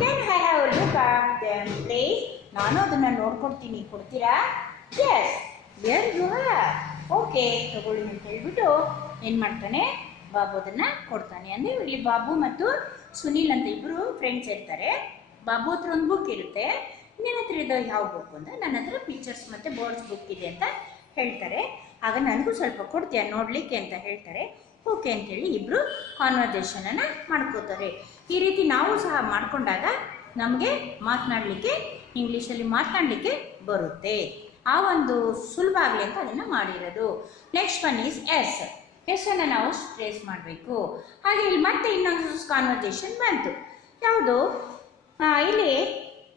can I have look of them please? ನಾನು ಅದನ್ನು ನೋಡ್ಕೊಡ್ತೀನಿ, ಕೊಡ್ತೀರಾ? Yes, where you have. Okay, ತಗೊಳ್ಳಿ ಅಂತ ಹೇಳ್ಬಿಟ್ಟು ಏನು ಮಾಡ್ತಾನೆ? ಬಾಬು ಅದನ್ನು ಕೊಡ್ತಾನೆ. ಅಂದರೆ ಇಲ್ಲಿ ಬಾಬು ಮತ್ತು ಸುನಿಲ್ ಅಂತ ಇಬ್ಬರು ಫ್ರೆಂಡ್ಸ್ ಇರ್ತಾರೆ. ಬಾಬು ಹತ್ರ ಒಂದು ಬುಕ್ ಇರುತ್ತೆ. ನಿನ್ನ ಹತ್ರ ಇದು ಯಾವ ಬುಕ್ ಅಂದರೆ, ನನ್ನ ಹತ್ರ ಪಿಕ್ಚರ್ಸ್ ಮತ್ತು ಬರ್ಡ್ಸ್ ಬುಕ್ ಇದೆ ಅಂತ ಹೇಳ್ತಾರೆ. ಆಗ ನನಗೂ ಸ್ವಲ್ಪ ಕೊಡ್ತೀಯ ನೋಡಲಿಕ್ಕೆ ಅಂತ ಹೇಳ್ತಾರೆ. ಓಕೆ ಅಂತೇಳಿ ಇಬ್ಬರು ಕಾನ್ವರ್ಸೇಷನನ್ನು ಮಾಡ್ಕೋತಾರೆ. ಈ ರೀತಿ ನಾವು ಸಹ ಮಾಡಿಕೊಂಡಾಗ ನಮಗೆ ಮಾತನಾಡಲಿಕ್ಕೆ, ಇಂಗ್ಲೀಷಲ್ಲಿ ಮಾತನಾಡಲಿಕ್ಕೆ ಬರುತ್ತೆ. ಆ ಒಂದು ಸುಲಭ ಆಗಲಿ ಅಂತ ಅದನ್ನು ಮಾಡಿರೋದು. Next one is S. ಎಸ್ಸನ್ನು ನಾವು ಟ್ರೇಸ್ ಮಾಡಬೇಕು. ಹಾಗೆ ಇಲ್ಲಿ ಮತ್ತೆ ಇನ್ನೊಂದು ಕಾನ್ವರ್ಸೇಷನ್ ಬಂತು. ಯಾವುದು?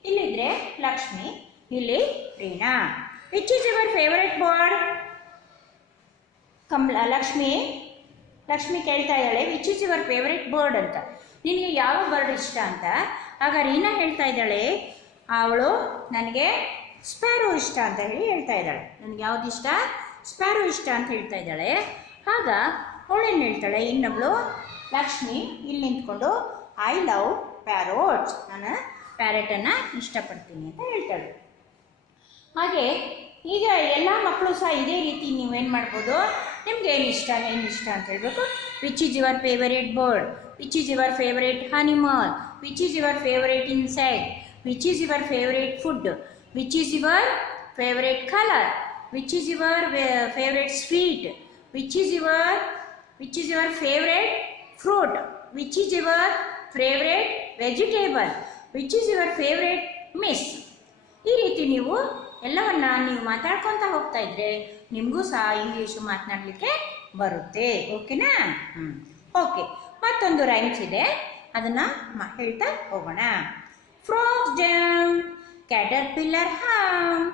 ಇಲ್ಲಿದ್ರೆ ಲಕ್ಷ್ಮಿ, ಇಲ್ಲಿ Reena. Which is your favourite bird? Lakshmi ಕೇಳ್ತಾ ಇದ್ದಾಳೆ, which is your favourite bird ಅಂತ. ನಿನಗೆ ಯಾವ ಬರ್ಡ್ ಇಷ್ಟ ಅಂತ. ಆಗ ರೀನಾ ಹೇಳ್ತಾ ಇದ್ದಾಳೆ, ಅವಳು ನನಗೆ ಸ್ಪ್ಯಾರೋ ಇಷ್ಟ ಅಂತ ಹೇಳಿ ಹೇಳ್ತಾ ಇದ್ದಾಳೆ. ನನಗೆ ಯಾವ್ದು ಇಷ್ಟ? ಸ್ಪ್ಯಾರೋ ಇಷ್ಟ ಅಂತ ಹೇಳ್ತಾ ಇದ್ದಾಳೆ. ಆಗ ಅವಳೇನು ಹೇಳ್ತಾಳೆ, ಇನ್ನೊಬ್ಳು ಲಕ್ಷ್ಮಿ ಇಲ್ಲಿ ನಿಂತ್ಕೊಂಡು, ಐ ಲವ್ ಪ್ಯಾರೋಟ್ಸ್. ನಾನು ಪ್ಯಾರೆಟನ್ನು ಇಷ್ಟಪಡ್ತೀನಿ ಅಂತ ಹೇಳ್ತಾಳೆ. ಹಾಗೆ ಈಗ ಎಲ್ಲ ಮಕ್ಕಳು ಸಹ ಇದೇ ರೀತಿ ನೀವೇನು ಮಾಡ್ಬೋದು, ನಿಮ್ಗೆ ಏನು ಇಷ್ಟ ಅಂತ ಹೇಳಬೇಕು. Which is your favourite bird, which is your favourite animal, which is your favourite insect, which is your favourite food, which is your favourite colour, which is your favourite sweet, which is your favourite fruit, which is your favourite vegetable, which is your favourite miss. ಈ ರೀತಿ ನೀವು ಎಲ್ಲವನ್ನ ನೀವು ಮಾತಾಡ್ಕೊತ ಹೋಗ್ತಾ ಇದ್ರೆ ನಿಮಗೂ ಸಹ English ಮಾತನಾಡಲಿಕ್ಕೆ ಬರುತ್ತೆ. ಓಕೆನಾ? ಓಕೆ, ಮತ್ತೊಂದು ರೈಮ್ಸ್ ಇದೆ, ಅದನ್ನು ಹೇಳ್ತಾ ಹೋಗೋಣ. Frogs jump, caterpillar hum,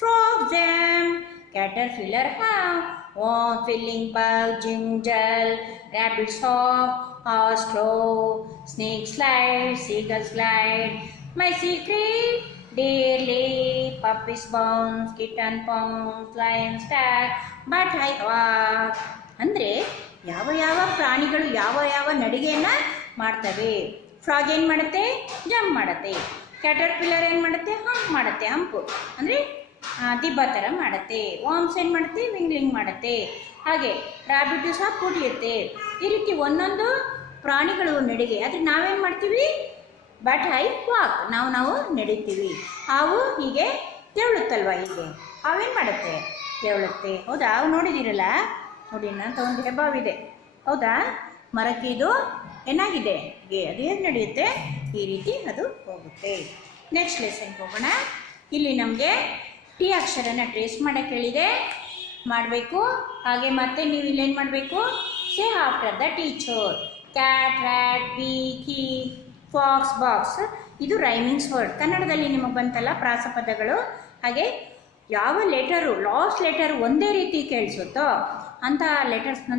frogs jump, caterpillar hum, worms filling bug gingerl, rabbits hop, horse crow, snake slide, seagull slide, mice creep, deer leap, puppies bounce, kitten pounce, lion stag, but I walk. ಅಂದರೆ ಯಾವ ಯಾವ ಪ್ರಾಣಿಗಳು ಯಾವ ಯಾವ ನಡಿಗೆಯನ್ನು ಮಾಡ್ತವೆ. Frog ಏನು ಮಾಡುತ್ತೆ? Jump ಮಾಡುತ್ತೆ. ಕ್ಯಾಟರ್ಪಿಲ್ಲರ್ ಏನು ಮಾಡುತ್ತೆ? ಹಂಪ್ ಮಾಡುತ್ತೆ. ಹಂಪು ಅಂದರೆ ದಿಬ್ಬ ಥರ ಮಾಡುತ್ತೆ. ವಾಮ್ಸ್ ಏನು ಮಾಡುತ್ತೆ? ವಿಂಗ್ಲಿಂಗ್ ಮಾಡುತ್ತೆ. ಹಾಗೆ ರಾಬಿಟ್ಟು ಸಹ ಕುಡಿಯುತ್ತೆ. ಈ ರೀತಿ ಒಂದೊಂದು ಪ್ರಾಣಿಗಳು ನಡಿಗೆ. ಆದರೆ ನಾವೇನು ಮಾಡ್ತೀವಿ? ಬಟ್ ಐ ವಾಕ್, ನಾವು ನಡೀತೀವಿ. ಹಾವು ಹೀಗೆ ತೆವಳುತ್ತಲ್ವ, ಹೀಗೆ ಹಾವೇನು ಮಾಡುತ್ತೆ? ತೆವಳುತ್ತೆ. ಹೌದಾ? ಹಾವು ನೋಡಿದ್ದೀರಲ್ಲ, ನೋಡಿ ಅಂತ ಒಂದು ಹೆಬ್ಬಾವಿದೆ, ಹೌದಾ? ಮರಕ್ಕೆ ಇದು ಏನಾಗಿದೆ? ಅದು ಹೇಗೆ ನಡೆಯುತ್ತೆ? ಈ ರೀತಿ ಅದು ಹೋಗುತ್ತೆ. ನೆಕ್ಸ್ಟ್ ಲೆಸನ್ಗೆ ಹೋಗೋಣ. ಇಲ್ಲಿ ನಮಗೆ ಟಿ ಅಕ್ಷರನ ಟ್ರೇಸ್ ಮಾಡೋಕ್ಕೆ ಹೇಳಿದೆ, ಮಾಡಬೇಕು. ಹಾಗೆ ಮತ್ತೆ ನೀವು ಇಲ್ಲೇನು ಮಾಡಬೇಕು? Say after the teacher. Cat, rat, bee, key, fox, box. ಇದು ರೈಮಿಂಗ್ಸ್ ವರ್ಡ್. ಕನ್ನಡದಲ್ಲಿ ನಿಮಗೆ ಬಂತಲ್ಲ ಪ್ರಾಸಪದಗಳು. ಹಾಗೆ ಯಾವ ಲೆಟರು, ಲಾಸ್ಟ್ ಲೆಟರ್ ಒಂದೇ ರೀತಿ ಕೇಳಿಸುತ್ತೋ ಅಂಥ ಲೆಟರ್ಸ್ನ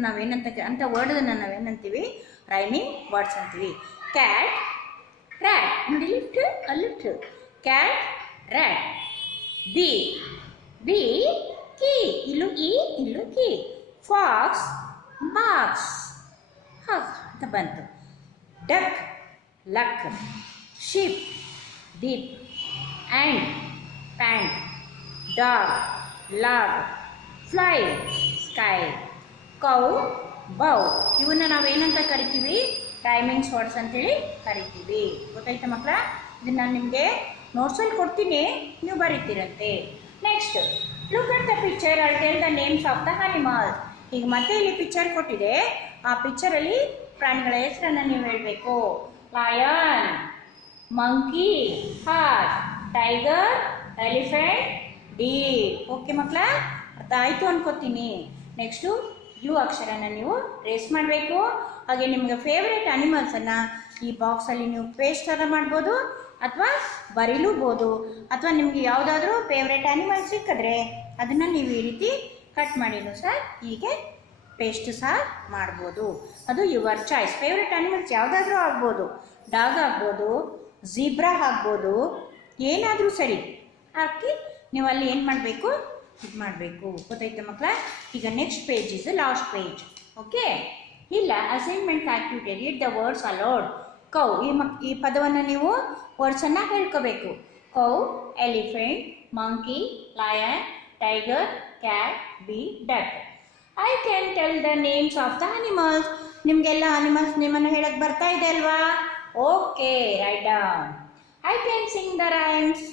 ಅಂಥ ವರ್ಡನ್ನು ನಾವೇನಂತೀವಿ? ರೈಮಿಂಗ್ ವರ್ಡ್ಸ್ ಅಂತೀವಿ. ಕ್ಯಾಟ್, ರ್ಯಾಟ್, ನೋಡಿ ಲಿಟ್ಟು ಅಲ್ಲಿಟ್ಟು, ಕ್ಯಾಟ್, ರ್ಯಾಟ್. ಬಿ, ಕೀ, ಇಲ್ಲೂ ಇ, ಇಲ್ಲೂ ಕೀ. ಫಾಕ್ಸ್, ಬಾಕ್ಸ್, ಅಂತ ಬಂತು. Duck, luck. Ship, deep. Ant, pant. Dog, log. Fly, sky. Cow, bow. ಇವನ್ನ ನಾವೇನಂತ ಕರಿತೀವಿ? ರೈಮಿಂಗ್ಸ್ ವರ್ಡ್ಸ್ ಅಂತೇಳಿ ಕರಿತೀವಿ. ಗೊತ್ತಾಯ್ತಾ ಮಕ್ಕಳ? ಇದನ್ನು ನಾನು ನಿಮಗೆ ನೋಟ್ಸಲ್ಲಿ ಕೊಡ್ತೀನಿ, ನೀವು ಬರೀತೀರಂತೆ. Next, look at the picture, I tell the names of the animals. ಈಗ ಮತ್ತೆ ಇಲ್ಲಿ ಪಿಕ್ಚರ್ ಕೊಟ್ಟಿದೆ, ಆ ಪಿಕ್ಚರಲ್ಲಿ ಪ್ರಾಣಿಗಳ ಹೆಸರನ್ನು ನೀವು ಹೇಳಬೇಕು. Lion, monkey, horse, tiger, elephant, Deere. Okay ಮಕ್ಕಳ? ಅರ್ಥ ಆಯಿತು ಅನ್ಕೋತೀನಿ. ನೆಕ್ಸ್ಟು ಯು ಅಕ್ಷರನ ನೀವು ರೇಸ್ ಮಾಡಬೇಕು. ಹಾಗೆ ನಿಮಗೆ ಫೇವ್ರೇಟ್ ಅನಿಮಲ್ಸನ್ನು ಈ ಬಾಕ್ಸಲ್ಲಿ ನೀವು ಪೇಸ್ಟ್ ಥರ ಮಾಡ್ಬೋದು, ಅಥವಾ ಬರೀಲೂಬೋದು. ಅಥವಾ ನಿಮಗೆ ಯಾವುದಾದ್ರೂ ಫೇವ್ರೇಟ್ ಅನಿಮಲ್ ಸಿಕ್ಕಿದ್ರೆ ಅದನ್ನು ನೀವು ಈ ರೀತಿ ಕಟ್ ಮಾಡಿನೂ ಸಹ ಹೀಗೆ ಪೇಸ್ಟ್ ಸಹ ಮಾಡ್ಬೋದು. ಅದು ಯುವರ್ ಚಾಯ್ಸ್. ಫೇವ್ರೇಟ್ ಅನಿಮಲ್ಸ್ ಯಾವುದಾದ್ರೂ ಆಗ್ಬೋದು. ಡಾಗ್ ಆಗ್ಬೋದು, ಝೀಬ್ರಾ ಆಗ್ಬೋದು, ಏನಾದರೂ ಸರಿ ಹಾಕಿ ನೀವು ಅಲ್ಲಿ ಏನು ಮಾಡಬೇಕು? ಇದು ಮಾಡಬೇಕು. ಗೊತ್ತಾಯ್ತಾ ಮಕ್ಕಳ? ಈಗ next page is last page. Okay, ಇಲ್ಲ assignment activity, read the words aloud. Cow, ಈ ಪದವನ್ನು ನೀವು ವರ್ಡ್ಸನ್ನು ಹೇಳ್ಕೋಬೇಕು. Cow, elephant, monkey, lion, tiger, cat, bee, duck. I can tell the names of the animals. ನಿಮಗೆಲ್ಲ ಅನಿಮಲ್ಸ್ ನೇಮನ್ನು ಹೇಳಕ್ಕೆ ಬರ್ತಾ ಇದೆ ಅಲ್ವಾ? Okay, write down. I can sing the rhymes.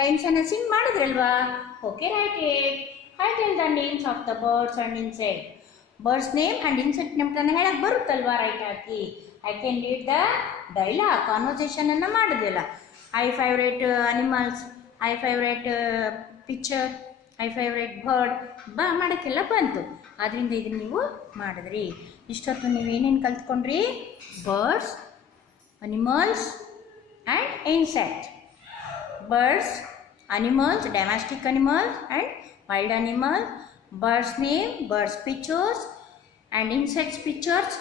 ರೈಮ್ಸನ್ನು ಸಿಂಗ್ ಮಾಡಿದ್ರಲ್ವಾ? Okay, write it. I tell the names of the birds and insect. Birds name and insect ನೇಮ್ನ ಹೇಳಕ್ಕೆ ಬರುತ್ತಲ್ವಾ? ರೈಟ್ ಹಾಕಿ. I can read the dialogue, ಕಾನ್ವರ್ಸೇಷನನ್ನು ಮಾಡಿದ್ವಲ್ಲ. I favourite animals, I favourite picture, I favourite bird ಮಾಡೋಕ್ಕೆಲ್ಲ ಬಂತು. ಆದ್ದರಿಂದ ಇದನ್ನು ನೀವು ಮಾಡಿದ್ರಿ. ಇಷ್ಟೊತ್ತು ನೀವು ಏನೇನು ಕಲ್ತ್ಕೊಂಡ್ರಿ? Birds, animals and insect. Birds, animals, domestic animals and wild animals, birds name, birds pictures and insects pictures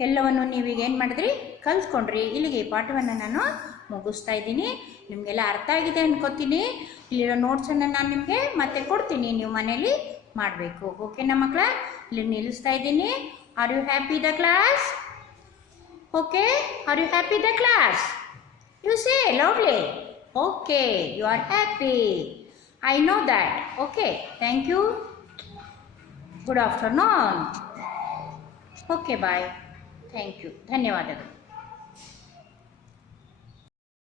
ಎಲ್ಲವನ್ನು ನೀವೀಗ ಏನು ಮಾಡಿದ್ರಿ? ಕಲ್ತ್ಕೊಂಡ್ರಿ. ಇಲ್ಲಿಗೆ ಈ ಪಾಠವನ್ನು ನಾನು ಮುಗಿಸ್ತಾ ಇದ್ದೀನಿ. ನಿಮಗೆಲ್ಲ ಅರ್ಥ ಆಗಿದೆ ಅನ್ಕೋತೀನಿ. ಇಲ್ಲಿರೋ ನೋಟ್ಸನ್ನು ನಾನು ನಿಮಗೆ ಮತ್ತೆ ಕೊಡ್ತೀನಿ, ನೀವು ಮನೇಲಿ ಮಾಡಬೇಕು. ಓಕೆನಾ ಮಕ್ಕಳ? ಇಲ್ಲಿ ನಿಲ್ಲಿಸ್ತಾ ಇದ್ದೀನಿ. Are you happy the class? Okay, are you happy the class? You say loudly. Okay, you are happy. I know that. Okay, thank you. Good afternoon. Okay, bye. Thank you. ಧನ್ಯವಾದಗಳು.